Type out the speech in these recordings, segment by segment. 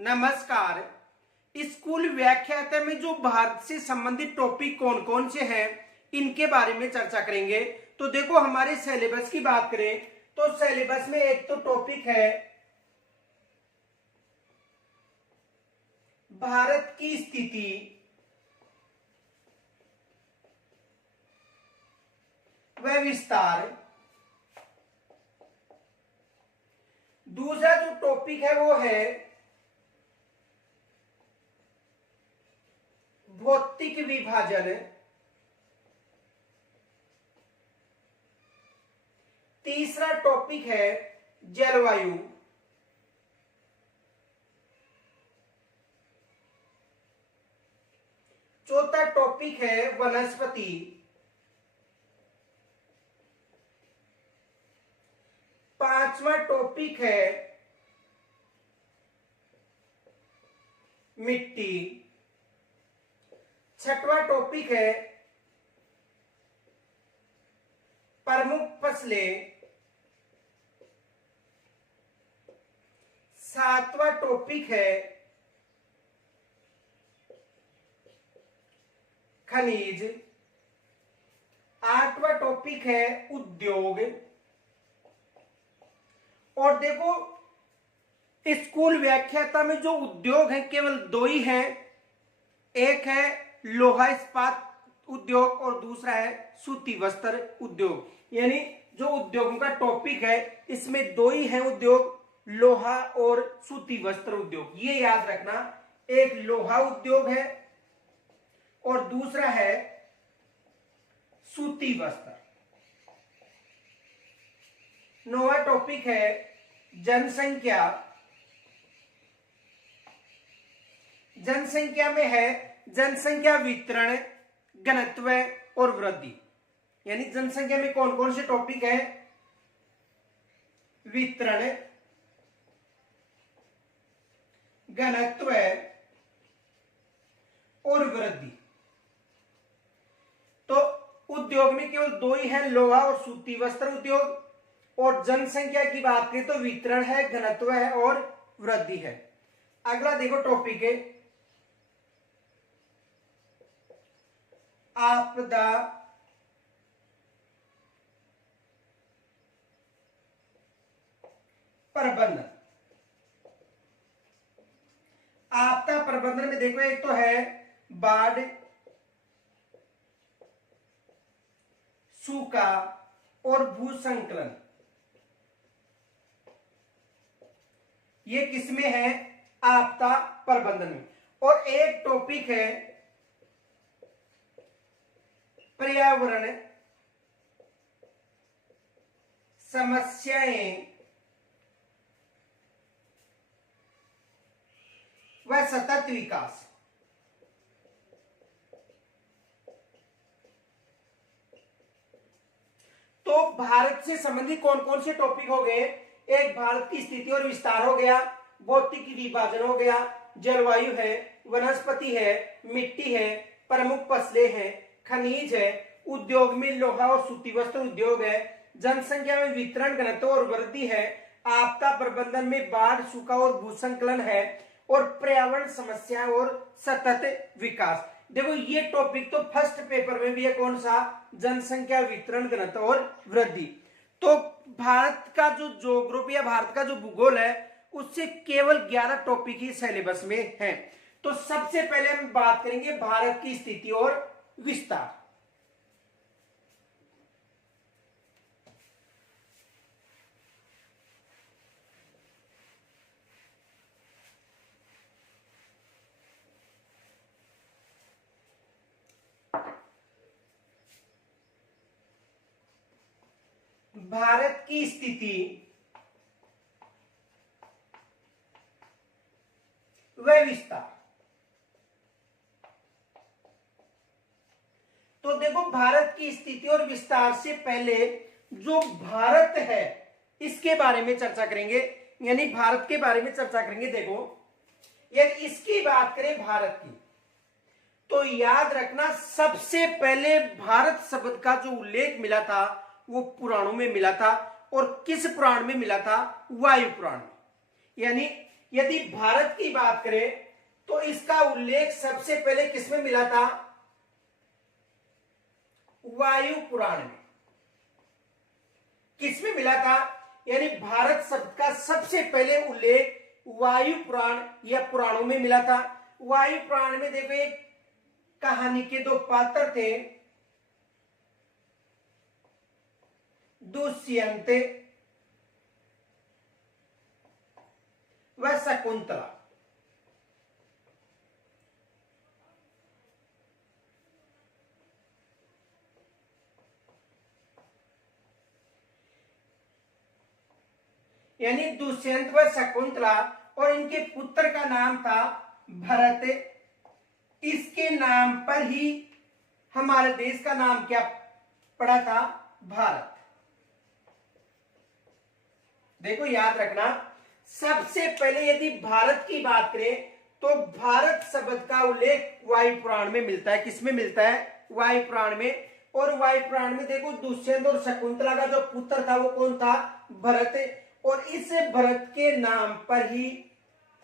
नमस्कार। स्कूल व्याख्याता में जो भारत से संबंधित टॉपिक कौन कौन से हैं इनके बारे में चर्चा करेंगे। तो देखो, हमारे सिलेबस की बात करें तो सिलेबस में एक तो टॉपिक है भारत की स्थिति व विस्तार। दूसरा जो टॉपिक है वो है भौतिक विभाजन। तीसरा टॉपिक है जलवायु। चौथा टॉपिक है वनस्पति। पांचवा टॉपिक है मिट्टी। छठवां टॉपिक है प्रमुख फसलें। सातवां टॉपिक है खनिज। आठवां टॉपिक है उद्योग। और देखो, स्कूल व्याख्याता में जो उद्योग है केवल दो ही हैं, एक है लोहा इस्पात उद्योग और दूसरा है सूती वस्त्र उद्योग। यानी जो उद्योगों का टॉपिक है इसमें दो ही है उद्योग, लोहा और सूती वस्त्र उद्योग। ये याद रखना, एक लोहा उद्योग है और दूसरा है सूती वस्त्र। नौवां टॉपिक है जनसंख्या। जनसंख्या में है जनसंख्या वितरण, घनत्व और वृद्धि। यानी जनसंख्या में कौन कौन से टॉपिक है? वितरण, घनत्व और वृद्धि। तो उद्योग में केवल दो ही है, लोहा और सूती वस्त्र उद्योग। और जनसंख्या की बात करें तो वितरण है, घनत्व है और वृद्धि है। अगला देखो टॉपिक है आपदा प्रबंधन। आपदा प्रबंधन में देखो, एक तो है बाढ़, सूखा और भूसंकलन। ये किसमें है? आपदा प्रबंधन में। और एक टॉपिक है पर्यावरण समस्याएं व सतत विकास। तो भारत से संबंधित कौन कौन से टॉपिक हो गए? एक भारत की स्थिति और विस्तार हो गया, भौतिक विभाजन हो गया, जलवायु है, वनस्पति है, मिट्टी है, प्रमुख फसलें हैं, खनिज है, उद्योग में लोहा और सूती वस्त्र उद्योग है, जनसंख्या में वितरण, घनत्व और वृद्धि है, आपदा प्रबंधन में बाढ़, सूखा और भूसंकलन है, और पर्यावरण समस्या और सतत विकास। देखो, ये टॉपिक तो फर्स्ट पेपर में भी है, कौन सा? जनसंख्या, वितरण, घनत्व और वृद्धि। तो भारत का जो ज्योग्राफी या भारत का जो भूगोल है उससे केवल 11 टॉपिक ही सिलेबस में हैं। तो सबसे पहले हम बात करेंगे भारत की स्थिति और विस्तार। भारत की स्थिति व विस्तार। तो देखो, भारत की स्थिति और विस्तार से पहले जो भारत है इसके बारे में चर्चा करेंगे, यानी भारत के बारे में चर्चा करेंगे। देखो, यदि इसकी बात करें भारत की, तो याद रखना सबसे पहले भारत शब्द का जो उल्लेख मिला था वो पुराणों में मिला था। और किस पुराण में मिला था? वायु पुराण में। यानी यदि भारत की बात करें तो इसका उल्लेख सबसे पहले किसमें मिला था? वायु पुराण में। किसमें मिला था? यानी भारत शब्द का सबसे पहले उल्लेख वायु पुराण या पुराणों में मिला था। वायु पुराण में देखो एक कहानी के दो पात्र थे, दुष्यंत व शकुंतला। यानी दुष्यंत व शकुंतला, और इनके पुत्र का नाम था भरत। इसके नाम पर ही हमारे देश का नाम क्या पड़ा था? भारत। देखो याद रखना, सबसे पहले यदि भारत की बात करें तो भारत शब्द का उल्लेख वायु पुराण में मिलता है। किसमें मिलता है? वायु पुराण में। और वायु पुराण में देखो दुष्यंत और शकुंतला का जो पुत्र था वो कौन था? भरत। और इस भरत के नाम पर ही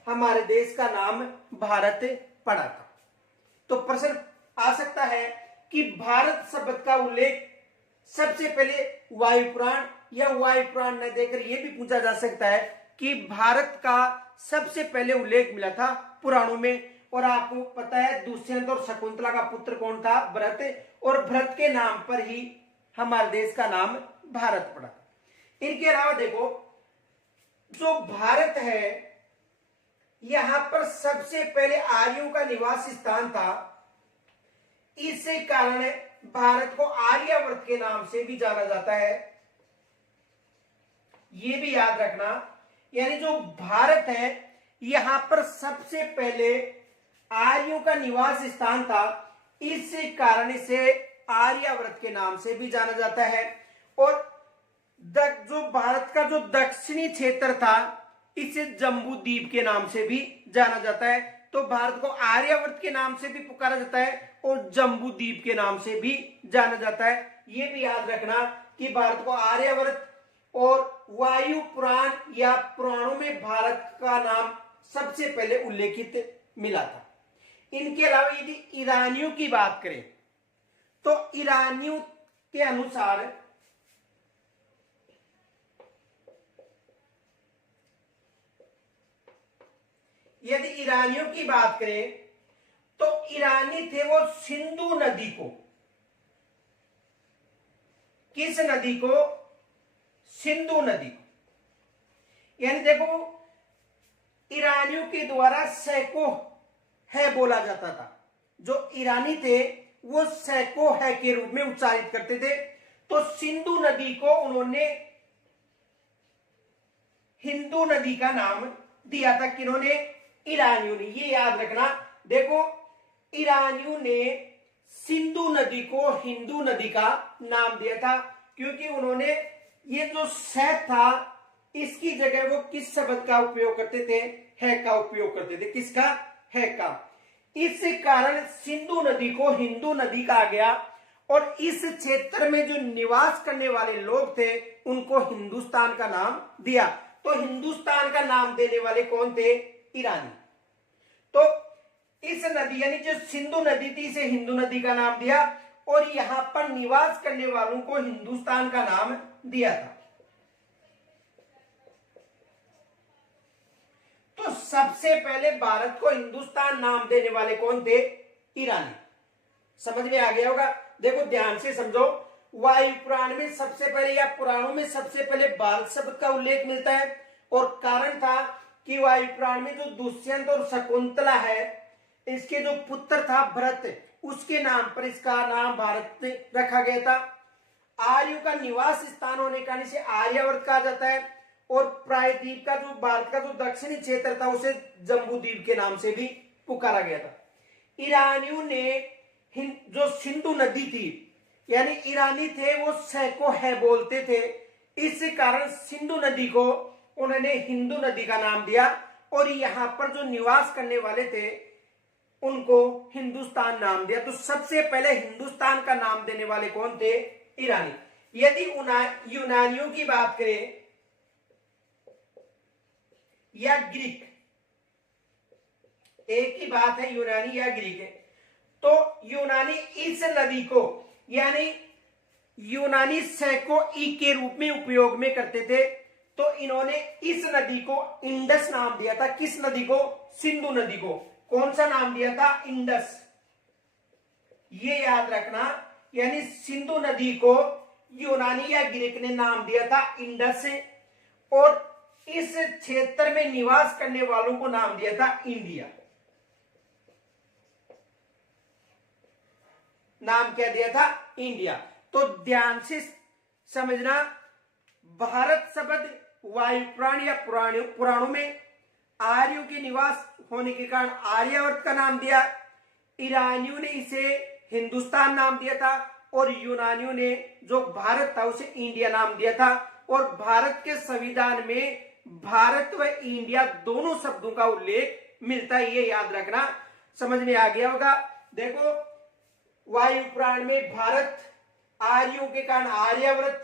हमारे देश का नाम भारत पड़ा था। तो प्रश्न आ सकता है कि भारत शब्द का उल्लेख सबसे पहले वायु पुराण या वायु पुराण न देकर यह भी पूछा जा सकता है कि भारत का सबसे पहले उल्लेख मिला था पुराणों में। और आपको पता है दुष्यंत और शकुंतला का पुत्र कौन था? भरत। और भरत के नाम पर ही हमारे देश का नाम भारत पड़ा। इनके अलावा देखो जो भारत है यहां पर सबसे पहले आर्यों का निवास स्थान था। इसी कारण भारत को आर्यावर्त के नाम से भी जाना जाता है। यह भी याद रखना, यानी जो भारत है यहां पर सबसे पहले आर्यों का निवास स्थान था। इसी कारण इसे आर्यावर्त के नाम से भी जाना जाता है। और जो भारत का जो दक्षिणी क्षेत्र था इसे जम्बू द्वीप के नाम से भी जाना जाता है। तो भारत को आर्यावर्त के नाम से भी पुकारा जाता है और जम्बू द्वीप के नाम से भी जाना जाता है। यह भी याद रखना कि भारत को आर्यावर्त और वायु पुराण या पुराणों में भारत का नाम सबसे पहले उल्लेखित मिला था। इनके अलावा यदि ईरानियों की बात करें तो ईरानियों के अनुसार यदि ईरानियों की बात करें तो ईरानी थे वो सिंधु नदी को, किस नदी को? सिंधु नदी को। यानी देखो ईरानियों के द्वारा सैको है बोला जाता था। जो ईरानी थे वो सैको है के रूप में उच्चारित करते थे। तो सिंधु नदी को उन्होंने हिंदू नदी का नाम दिया था। किन्होंने? ईरानियों ने। ये याद रखना, देखो ईरानियों ने सिंधु नदी को हिंदू नदी का नाम दिया था क्योंकि उन्होंने ये जो सैक था इसकी जगह वो किस शब्द का उपयोग करते थे? है का उपयोग करते थे। किसका? है का। इस कारण सिंधु नदी को हिंदू नदी कहा गया। और इस क्षेत्र में जो निवास करने वाले लोग थे उनको हिंदुस्तान का नाम दिया। तो हिंदुस्तान का नाम देने वाले कौन थे? ईरानी। तो इस नदी यानी जो सिंधु नदी थी इसे हिंदू नदी का नाम दिया और यहां पर निवास करने वालों को हिंदुस्तान का नाम दिया था। तो सबसे पहले भारत को हिंदुस्तान नाम देने वाले कौन थे? ईरानी। समझ में आ गया होगा। देखो ध्यान से समझो, वायु पुराण में सबसे पहले या पुराणों में सबसे पहले भारत शब्द का उल्लेख मिलता है। और कारण था कि वायु पुराण में जो दुष्यंत और शकुंतला है इसके जो पुत्र था भरत, उसके नाम पर इसका नाम भारत रखा गया था। आर्यों का निवास स्थान होने का इसे आर्यावर्त कहा जाता है। और प्रायद्वीप का जो भारत का जो दक्षिणी क्षेत्र था उसे जम्बू द्वीप के नाम से भी पुकारा गया था। ईरानियों ने जो सिंधु नदी थी यानी ईरानी थे वो सैको है बोलते थे। इस कारण सिंधु नदी को उन्होंने हिंदू नदी का नाम दिया और यहां पर जो निवास करने वाले थे उनको हिंदुस्तान नाम दिया। तो सबसे पहले हिंदुस्तान का नाम देने वाले कौन थे? ईरानी। यदि यूनानियों की बात करें या ग्रीक, एक ही बात है, यूनानी या ग्रीक है। तो यूनानी इस नदी को, यानी यूनानी सैको ई के रूप में उपयोग में करते थे। तो इन्होंने इस नदी को इंडस नाम दिया था। किस नदी को? सिंधु नदी को। कौन सा नाम दिया था? इंडस। ये याद रखना, यानी सिंधु नदी को यूनानी या ग्रीक ने नाम दिया था इंडस, और इस क्षेत्र में निवास करने वालों को नाम दिया था इंडिया। नाम क्या दिया था? इंडिया। तो ध्यान से समझना, भारत शब्द वायुपुराण या पुराणों में आर्यों के निवास होने के कारण आर्यावर्त का नाम दिया। ईरानियों ने इसे हिंदुस्तान नाम दिया था, और यूनानियों ने जो भारत था उसे इंडिया नाम दिया था। और भारत के संविधान में भारत व इंडिया दोनों शब्दों का उल्लेख मिलता है, ये याद रखना। समझ में आ गया होगा। देखो, वायुपुराण में भारत, आर्यों के कारण आर्यावर्त,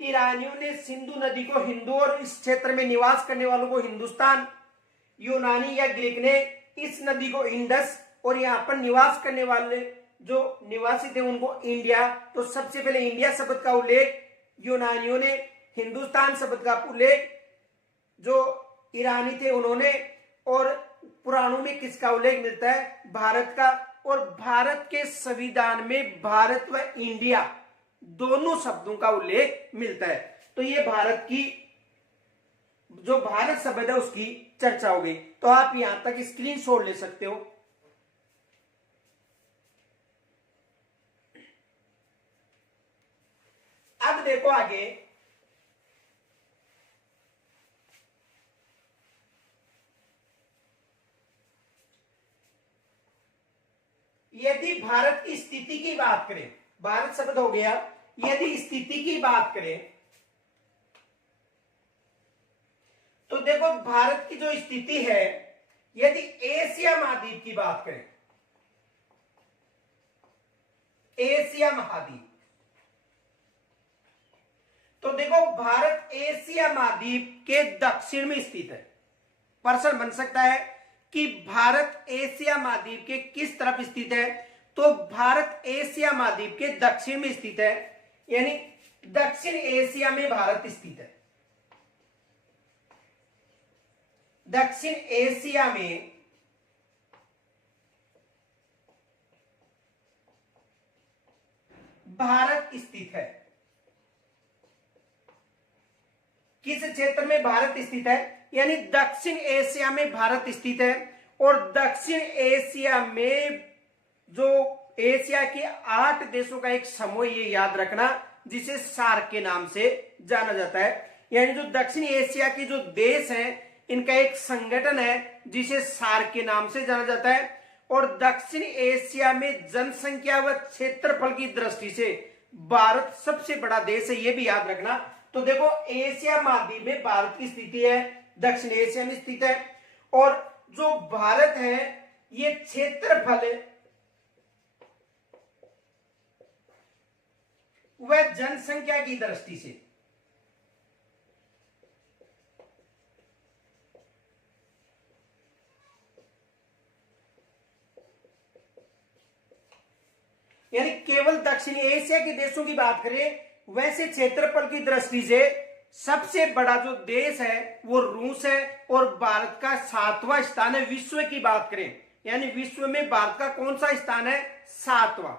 ईरानियों ने सिंधु नदी को हिंदू और इस क्षेत्र में निवास करने वालों को हिंदुस्तान, यूनानी या ग्रीक ने इस नदी को इंडस, और यहाँ पर निवास करने वाले जो निवासी थे उनको इंडिया। तो सबसे पहले इंडिया शब्द का उल्लेख यूनानियों ने, हिंदुस्तान शब्द का उल्लेख जो ईरानी थे उन्होंने, और पुराणों में किसका उल्लेख मिलता है? भारत का। और भारत के संविधान में भारत व इंडिया दोनों शब्दों का उल्लेख मिलता है। तो ये भारत की, जो भारत शब्द है उसकी चर्चा हो गई। तो आप यहां तक स्क्रीनशॉट ले सकते हो। अब देखो आगे, यदि भारत की स्थिति की बात करें, भारत शब्द हो गया, यदि स्थिति की बात करें तो देखो भारत की जो स्थिति है, यदि एशिया महाद्वीप की बात करें, एशिया महाद्वीप, तो देखो भारत एशिया महाद्वीप के दक्षिण में स्थित है। प्रश्न बन सकता है कि भारत एशिया महाद्वीप के किस तरफ स्थित है? तो भारत एशिया महाद्वीप के दक्षिण में स्थित है, यानी दक्षिण एशिया में भारत स्थित है। दक्षिण एशिया में भारत स्थित है। किस क्षेत्र में भारत स्थित है? यानी दक्षिण एशिया में भारत स्थित है। और दक्षिण एशिया में जो एशिया के 8 देशों का एक समूह, ये याद रखना, जिसे सार्क के नाम से जाना जाता है। यानी जो दक्षिण एशिया के जो देश हैं, इनका एक संगठन है जिसे सार्क के नाम से जाना जाता है। और दक्षिण एशिया में जनसंख्या व क्षेत्रफल की दृष्टि से भारत सबसे बड़ा देश है, ये भी याद रखना। तो देखो एशिया महाद्वीप में भारत की स्थिति है, दक्षिण एशिया में स्थित है। और जो भारत है ये क्षेत्रफल व जनसंख्या की दृष्टि से यानी केवल दक्षिण एशिया के देशों की बात करें, वैसे क्षेत्रफल की दृष्टि से सबसे बड़ा जो देश है वो रूस है। और भारत का 7वां स्थान है। विश्व की बात करें, यानी विश्व में भारत का कौन सा स्थान है? 7वां।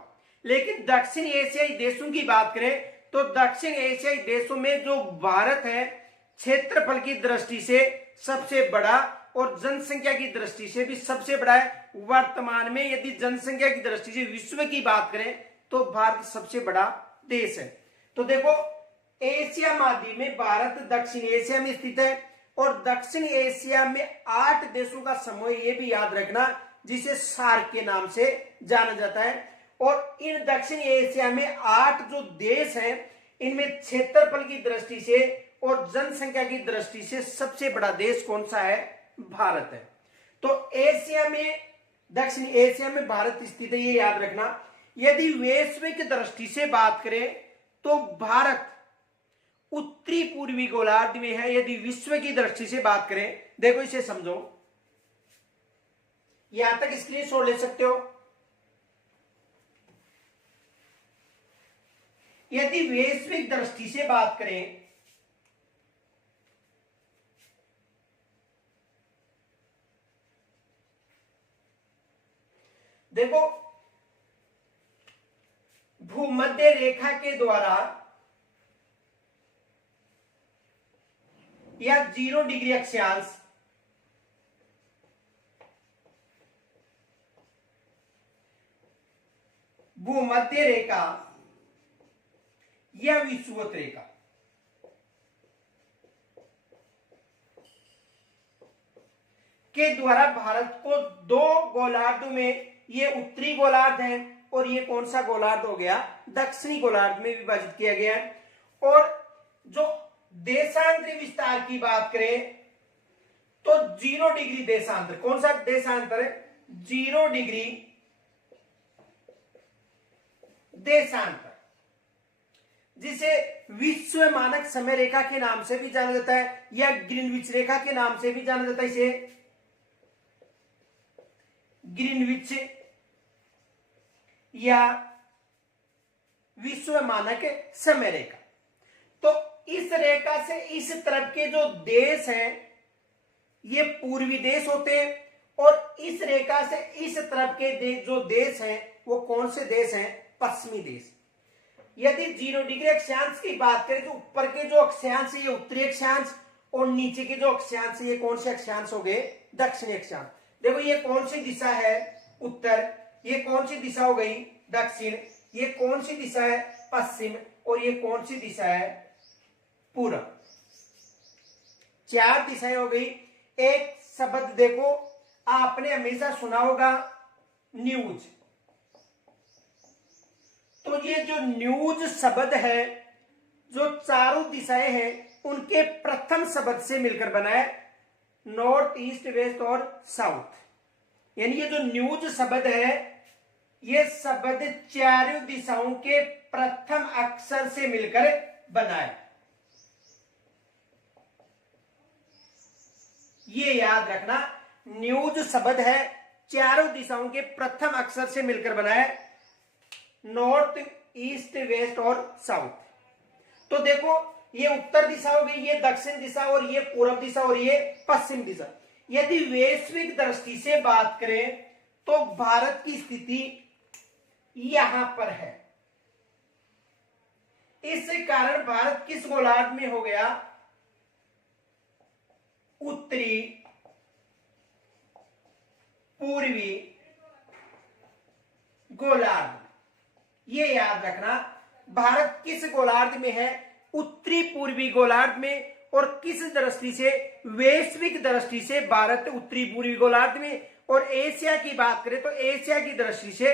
लेकिन दक्षिण एशियाई देशों की बात करें तो दक्षिण एशियाई देशों में जो भारत है क्षेत्रफल की दृष्टि से सबसे बड़ा, और जनसंख्या की दृष्टि से भी सबसे बड़ा है। वर्तमान में यदि जनसंख्या की दृष्टि से विश्व की बात करें तो भारत सबसे बड़ा देश है। तो देखो एशिया महाद्वीप में भारत दक्षिण एशिया में स्थित है। और दक्षिण एशिया में 8 देशों का समूह, ये भी याद रखना, जिसे सार्क के नाम से जाना जाता है। और इन दक्षिण एशिया में 8 जो देश हैं, इनमें क्षेत्रफल की दृष्टि से और जनसंख्या की दृष्टि से सबसे बड़ा देश कौन सा है? भारत है। तो एशिया में, दक्षिण एशिया में भारत स्थित है, ये याद रखना। यदि वैश्विक दृष्टि से बात करें तो भारत उत्तरी पूर्वी गोलार्ध में है। यदि विश्व की दृष्टि से बात करें, देखो इसे समझो, यहां तक स्क्रीनशॉट ले सकते हो। यदि वैश्विक दृष्टि से बात करें देखो भूमध्य रेखा के द्वारा या 0 डिग्री अक्षांश भूमध्य रेखा या विषुवत रेखा के द्वारा भारत को दो गोलार्ध में, ये उत्तरी गोलार्ध है और ये कौन सा गोलार्ध हो गया, दक्षिणी गोलार्ध में विभाजित किया गया है। और जो देशांतरी विस्तार की बात करें तो 0 डिग्री देशांतर, कौन सा देशांतर है, 0 डिग्री देशांतर, जिसे विश्व मानक समय रेखा के नाम से भी जाना जाता है या ग्रीनविच रेखा के नाम से भी जाना जाता है। इसे ग्रीनविच या विश्व मानक समय रेखा। तो इस रेखा से इस तरफ के जो देश हैं ये पूर्वी देश होते हैं और इस रेखा से इस तरफ के जो देश हैं वो कौन से देश हैं, पश्चिमी देश। यदि 0 डिग्री अक्षांश की बात करें तो ऊपर के जो अक्षांश है ये उत्तरी अक्षांश और नीचे के जो अक्षांश है ये कौन से अक्षांश हो गए, दक्षिणी अक्षांश। देखो ये कौन सी दिशा है, उत्तर, ये कौन सी दिशा हो गई, दक्षिण, ये कौन सी दिशा है, पश्चिम, और ये कौन सी दिशा है, पूर्व। 4 दिशाएं हो गई। एक शब्द देखो आपने हमेशा सुना होगा, न्यूज। तो ये जो न्यूज शब्द है, जो चारों दिशाएं हैं उनके प्रथम शब्द से मिलकर बना है, नॉर्थ, ईस्ट, वेस्ट और साउथ। यानी ये जो न्यूज शब्द है ये शब्द चारों दिशाओं के प्रथम अक्षर से मिलकर बना है। ये याद रखना, न्यूज शब्द है चारों दिशाओं के प्रथम अक्षर से मिलकर बना है, नॉर्थ, ईस्ट, वेस्ट और साउथ। तो देखो ये उत्तर दिशा हो गई, ये दक्षिण दिशा, और ये पूर्व दिशा, और ये पश्चिम दिशा। यदि वैश्विक दृष्टि से बात करें तो भारत की स्थिति यहां पर है। इस कारण भारत किस गोलार्ध में हो गया, उत्तरी, पूर्वी गोलार्ध। ये याद रखना, भारत किस गोलार्ध में है, उत्तरी पूर्वी गोलार्ध में। और किस दृष्टि से, वैश्विक दृष्टि से भारत उत्तरी पूर्वी गोलार्ध में। और एशिया की बात करें तो एशिया की दृष्टि से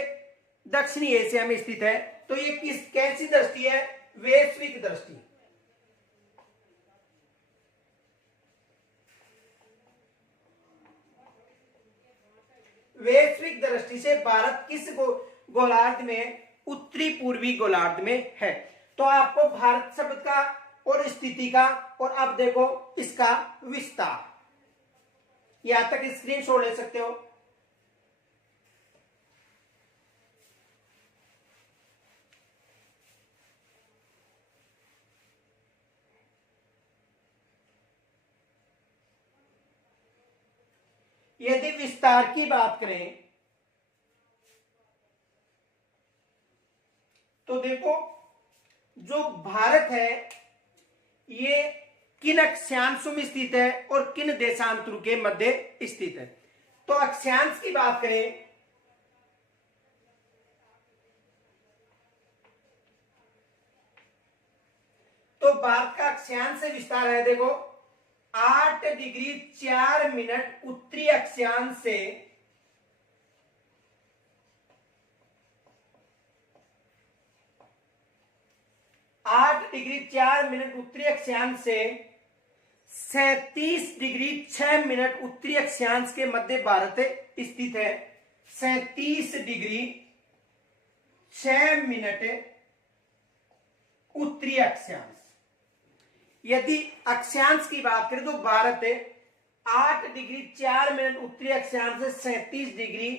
दक्षिणी एशिया में स्थित है। तो ये कैसी दृष्टि है, वैश्विक दृष्टि। वैश्विक दृष्टि से भारत किस गोलार्ध में, उत्तरी पूर्वी गोलार्ध में है। तो आपको भारत शब्द का और स्थिति का, और अब देखो इसका विस्तार, यहां तक स्क्रीनशॉट ले सकते हो। यदि विस्तार की बात करें तो देखो जो भारत है ये किन अक्षांशों में स्थित है और किन देशांतरों के मध्य स्थित है। तो अक्षांश की बात करें तो भारत का अक्षांश से विस्तार है, देखो 8 डिग्री 4 मिनट उत्तरी अक्षांश से 8 डिग्री 4 मिनट उत्तरी अक्षांश से 37 डिग्री 6 मिनट उत्तरी अक्षांश के मध्य भारत स्थित है। 37 डिग्री 6 मिनट उत्तरी अक्षांश। यदि अक्षांश की बात करें तो भारत 8 डिग्री 4 मिनट उत्तरी अक्षांश से 37 डिग्री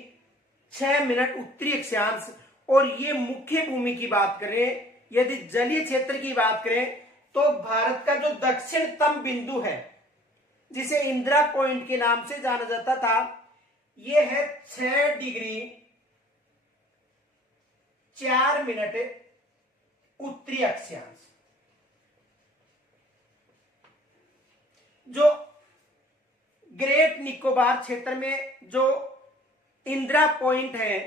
6 मिनट उत्तरी अक्षांश। और ये मुख्य भूमि की बात करें, यदि जलीय क्षेत्र की बात करें तो भारत का जो दक्षिणतम बिंदु है जिसे इंदिरा पॉइंट के नाम से जाना जाता था, यह है 6 डिग्री 4 मिनट उत्तरी अक्षांश। जो ग्रेट निकोबार क्षेत्र में जो इंदिरा पॉइंट है,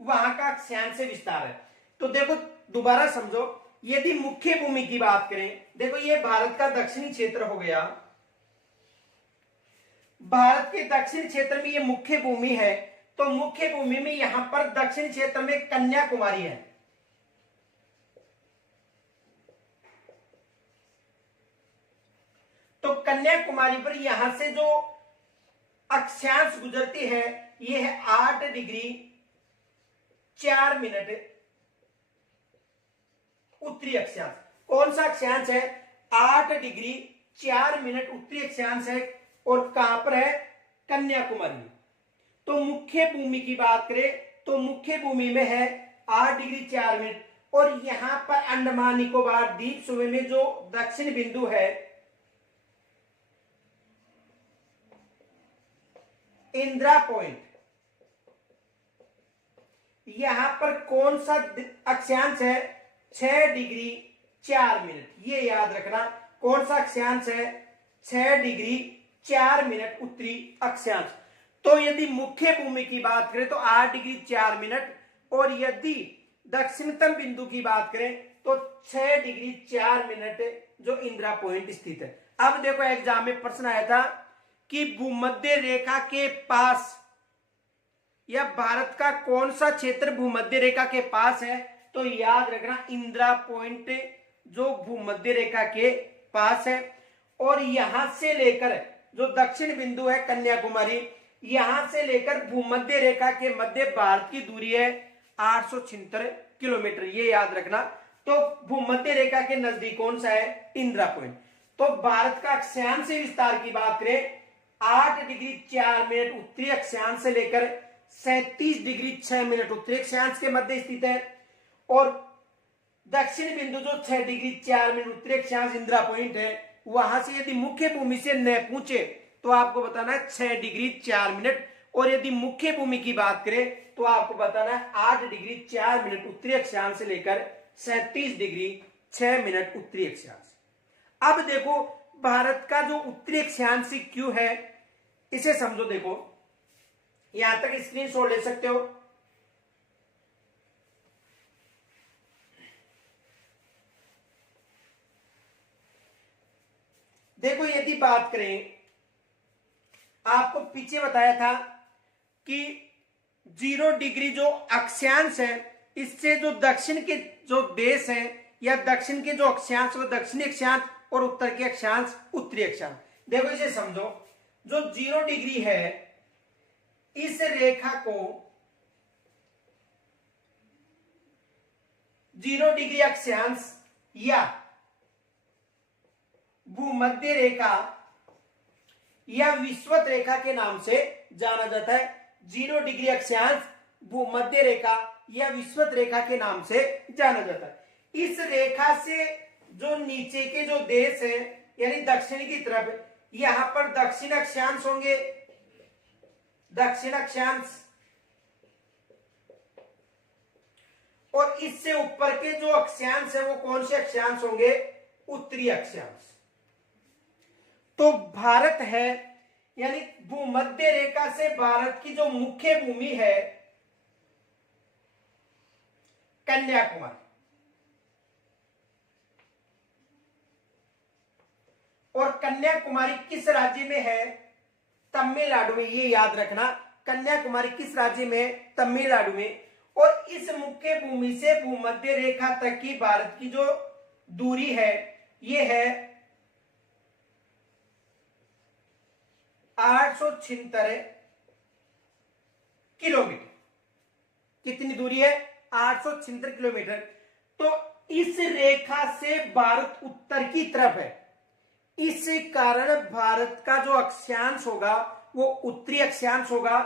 वहां का अक्षांश से विस्तार है। तो देखो दोबारा समझो, यदि मुख्य भूमि की बात करें, देखो ये भारत का दक्षिणी क्षेत्र हो गया, भारत के दक्षिण क्षेत्र में ये मुख्य भूमि है। तो मुख्य भूमि में यहां पर दक्षिण क्षेत्र में कन्याकुमारी है। तो कन्याकुमारी पर यहां से जो अक्षांश गुजरती है ये है 8 डिग्री 4 मिनट उत्तरी अक्षांश। कौन सा अक्षांश है? 8 डिग्री 4 मिनट उत्तरी अक्षांश है। और कहां पर है? कन्याकुमारी। तो मुख्य भूमि की बात करें तो मुख्य भूमि में है 8 डिग्री 4 मिनट। और यहां पर अंडमान निकोबार द्वीप समूह में जो दक्षिण बिंदु है इंदिरा पॉइंट, यहां पर कौन सा अक्षांश है? 6 डिग्री 4 मिनट। ये याद रखना, कौन सा अक्षांश है? 6 डिग्री 4 मिनट उत्तरी अक्षांश। तो यदि मुख्य भूमि की बात करें तो 8 डिग्री 4 मिनट, और यदि दक्षिणतम बिंदु की बात करें तो 6 डिग्री 4 मिनट जो इंदिरा पॉइंट स्थित है। अब देखो एग्जाम में प्रश्न आया था कि भूमध्य रेखा के पास या भारत का कौन सा क्षेत्र भूमध्य रेखा के पास है? तो याद रखना इंदिरा पॉइंट जो भूमध्य रेखा के पास है। और यहां से लेकर जो दक्षिण बिंदु है कन्याकुमारी, यहां से लेकर भूमध्य रेखा के मध्य भारत की दूरी है 876 किलोमीटर। ये याद रखना। तो भूमध्य रेखा के नजदीक कौन सा है? इंदिरा पॉइंट। तो भारत का अक्षांश से विस्तार की बात करें 8 डिग्री 4 मिनट उत्तरी अक्षांश से लेकर 37 डिग्री 6 मिनट उत्तरी अक्षांश के मध्य स्थित है। और दक्षिण बिंदु जो 6 डिग्री 4 मिनट उत्तरी अक्षांश इंदिरा पॉइंट है, वहां से यदि मुख्य भूमि से न पूछे तो आपको बताना है 6 डिग्री 4 मिनट। और यदि मुख्य भूमि की बात करें तो आपको बताना है 8 डिग्री 4 मिनट उत्तरी अक्षांश से लेकर 37 डिग्री 6 मिनट उत्तरी अक्षांश। अब देखो भारत का जो उत्तरी अक्षांश क्यों है इसे समझो। देखो यहां तक स्क्रीनशॉट ले सकते हो। देखो यदि बात करें, आपको पीछे बताया था कि 0 डिग्री जो अक्षांश है, इससे जो दक्षिण के जो देश है या दक्षिण के जो अक्षांश वो दक्षिणी अक्षांश और उत्तर के अक्षांश उत्तरी अक्षांश। देखो इसे समझो, जो 0 डिग्री है इस रेखा को 0 डिग्री अक्षांश या भूमध्य रेखा या विषुवत रेखा के नाम से जाना जाता है। 0 डिग्री अक्षांश, भूमध्य रेखा या विषुवत रेखा के नाम से जाना जाता है। इस रेखा से जो नीचे के जो देश है यानी दक्षिण की तरफ, यहां पर दक्षिण अक्षांश होंगे, दक्षिण अक्षांश। और इससे ऊपर के जो अक्षांश है वो कौन से अक्षांश होंगे? उत्तरी अक्षांश। तो भारत है यानी भूमध्य रेखा से भारत की जो मुख्य भूमि है कन्याकुमारी। और कन्याकुमारी किस राज्य में है? तमिलनाडु में। ये याद रखना, कन्याकुमारी किस राज्य में है? तमिलनाडु में। और इस मुख्य भूमि से भूमध्य रेखा तक की भारत की जो दूरी है ये है 876 किलोमीटर। कितनी दूरी है? 876 किलोमीटर। तो इस रेखा से भारत उत्तर की तरफ है, इस कारण भारत का जो अक्षांश होगा वो उत्तरी अक्षांश होगा।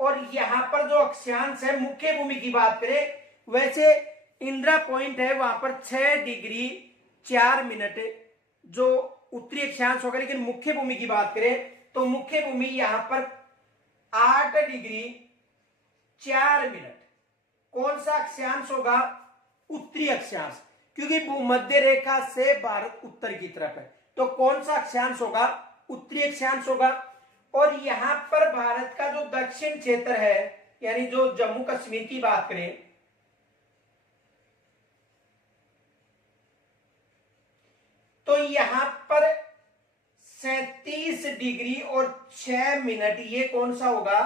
और यहां पर जो अक्षांश है, मुख्य भूमि की बात करें, वैसे इंदिरा पॉइंट है वहां पर 6 डिग्री 4 मिनट जो उत्तरी अक्षांश होगा, लेकिन मुख्य भूमि की बात करें तो मुख्य भूमि यहां पर 8 डिग्री 4 मिनट। कौन सा अक्षांश होगा? उत्तरी अक्षांश, क्योंकि भूमध्य रेखा से भारत उत्तर की तरफ है, तो कौन सा अक्षांश होगा? उत्तरी अक्षांश होगा। और यहां पर भारत का जो दक्षिण क्षेत्र है, यानी जो जम्मू कश्मीर की बात करें, तो यहां पर 37 डिग्री और 6 मिनट, ये कौन सा होगा?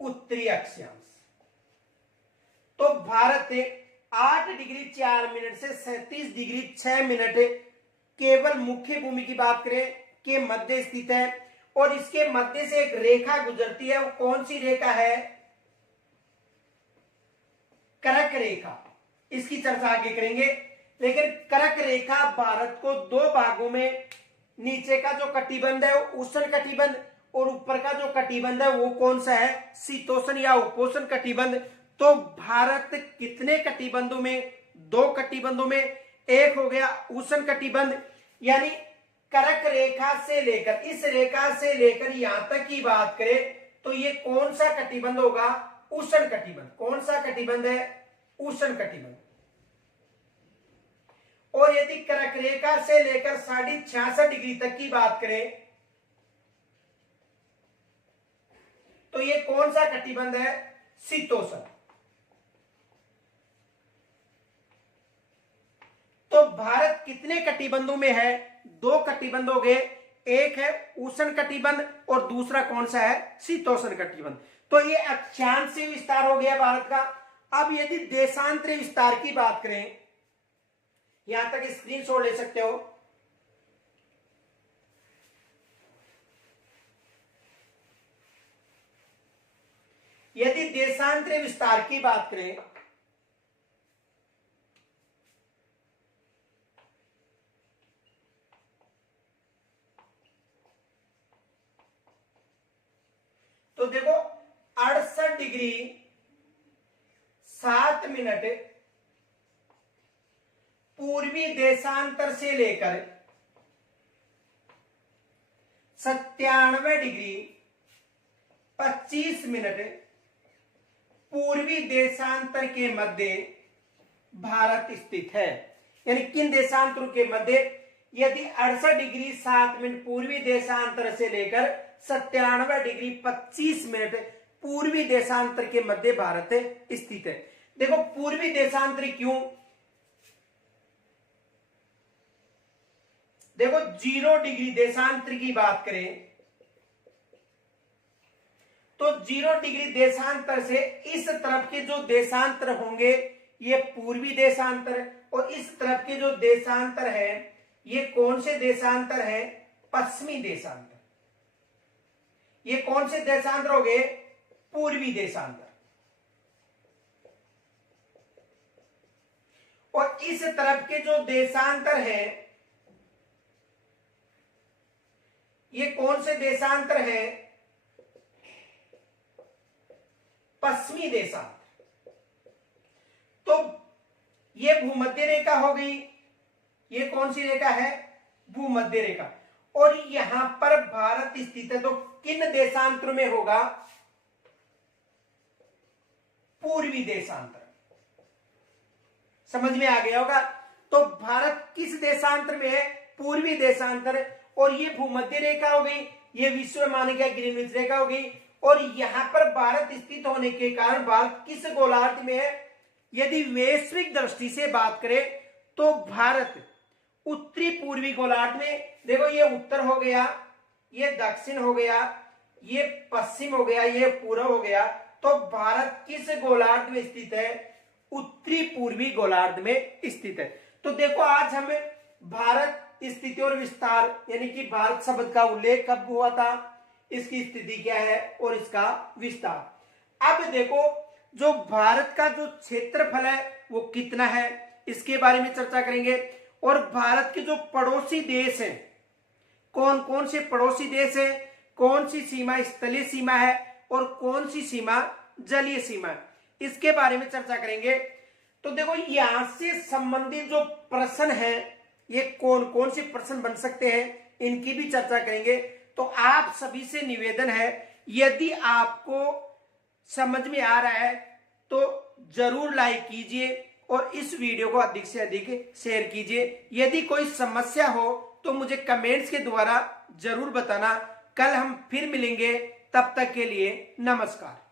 उत्तरी अक्षांश। तो भारत 8 डिग्री 4 मिनट से 37 डिग्री 6 मिनट केवल मुख्य भूमि की बात करें के मध्य स्थित है। और इसके मध्य से एक रेखा गुजरती है, वो कौन सी रेखा है? कर्क रेखा। इसकी चर्चा आगे करेंगे। लेकिन कर्क रेखा भारत को दो भागों में, नीचे का जो कटिबंध है वो उष्ण कटिबंध, और ऊपर का जो कटिबंध है वो कौन सा है? शीतोष्ण या उपोष्ण कटिबंध। तो भारत कितने कटिबंधों में? 2 कटिबंधों में। एक हो गया उष्ण कटिबंध, यानी कर्क रेखा से लेकर, इस रेखा से लेकर यहां तक की बात करें तो ये कौन सा कटिबंध होगा? उष्ण कटिबंध। कौन सा कटिबंध है? उष्ण कटिबंध। और यदि कर्क रेखा से लेकर 66.5 डिग्री तक की बात करें तो ये कौन सा कटिबंध है? शीतोष्ण। तो भारत कितने कटिबंधों में है? 2 कटिबंध हो गए, एक है उष्ण कटिबंध और दूसरा कौन सा है? शीतोष्ण कटिबंध। तो ये अक्षांशीय विस्तार हो गया भारत का। अब यदि देशांतरीय विस्तार की बात करें, यहां तक स्क्रीनशॉट ले सकते हो। यदि देशांतरीय विस्तार की बात करें तो देखो 68 डिग्री 7 मिनट पूर्वी देशांतर से लेकर 97 डिग्री 25 मिनट पूर्वी देशांतर के मध्य भारत स्थित है। यानी किन देशांतरों के मध्य? यदि 68 डिग्री 7 मिनट पूर्वी देशांतर से लेकर 97 डिग्री 25 मिनट पूर्वी देशांतर के मध्य भारत स्थित है। देखो पूर्वी देशांतर क्यों? देखो 0 डिग्री देशांतर की बात करें तो 0 डिग्री देशांतर से इस तरफ के जो देशांतर होंगे ये पूर्वी देशांतर, और इस तरफ के जो देशांतर है ये कौन से देशांतर है? पश्चिमी देशांतर। ये कौन से देशांतर हो गए? पूर्वी देशांतर। और इस तरफ के जो देशांतर है ये कौन से देशांतर है? पश्चिमी देशांतर। तो ये भूमध्य रेखा हो गई। ये कौन सी रेखा है? भूमध्य रेखा। और यहां पर भारत स्थित है, तो किन देशांतरों में होगा? पूर्वी देशांतर। समझ में आ गया होगा। तो भारत किस देशांतर में है? पूर्वी देशांतर। और ये भूमध्य रेखा हो गई, ये विश्व मानी गया ग्रीनविच रेखा हो गई। और यहां पर भारत स्थित होने के कारण भारत किस गोलार्ध में है? यदि वैश्विक दृष्टि से बात करें तो भारत उत्तरी पूर्वी गोलार्ध में। देखो ये उत्तर हो गया, ये दक्षिण हो गया, ये पश्चिम हो गया, ये पूर्व हो गया। तो भारत किस गोलार्ध में स्थित है? उत्तरी पूर्वी गोलार्ध में स्थित है। तो देखो आज हमें भारत स्थिति और विस्तार, यानी कि भारत शब्द का उल्लेख कब हुआ था, इसकी स्थिति क्या है और इसका विस्तार। अब देखो जो भारत का जो क्षेत्रफल है वो कितना है, इसके बारे में चर्चा करेंगे। और भारत के जो पड़ोसी देश हैं, कौन कौन से पड़ोसी देश है, कौन सी सीमा स्थलीय सीमा है और कौन सी सीमा जलीय सीमा है, इसके बारे में चर्चा करेंगे। तो देखो यहां से संबंधित जो प्रश्न है, ये कौन कौन से प्रश्न बन सकते हैं, इनकी भी चर्चा करेंगे। तो आप सभी से निवेदन है, यदि आपको समझ में आ रहा है तो जरूर लाइक कीजिए और इस वीडियो को अधिक से अधिक शेयर कीजिए। यदि कोई समस्या हो तो मुझे कमेंट्स के द्वारा जरूर बताना। कल हम फिर मिलेंगे, तब तक के लिए नमस्कार।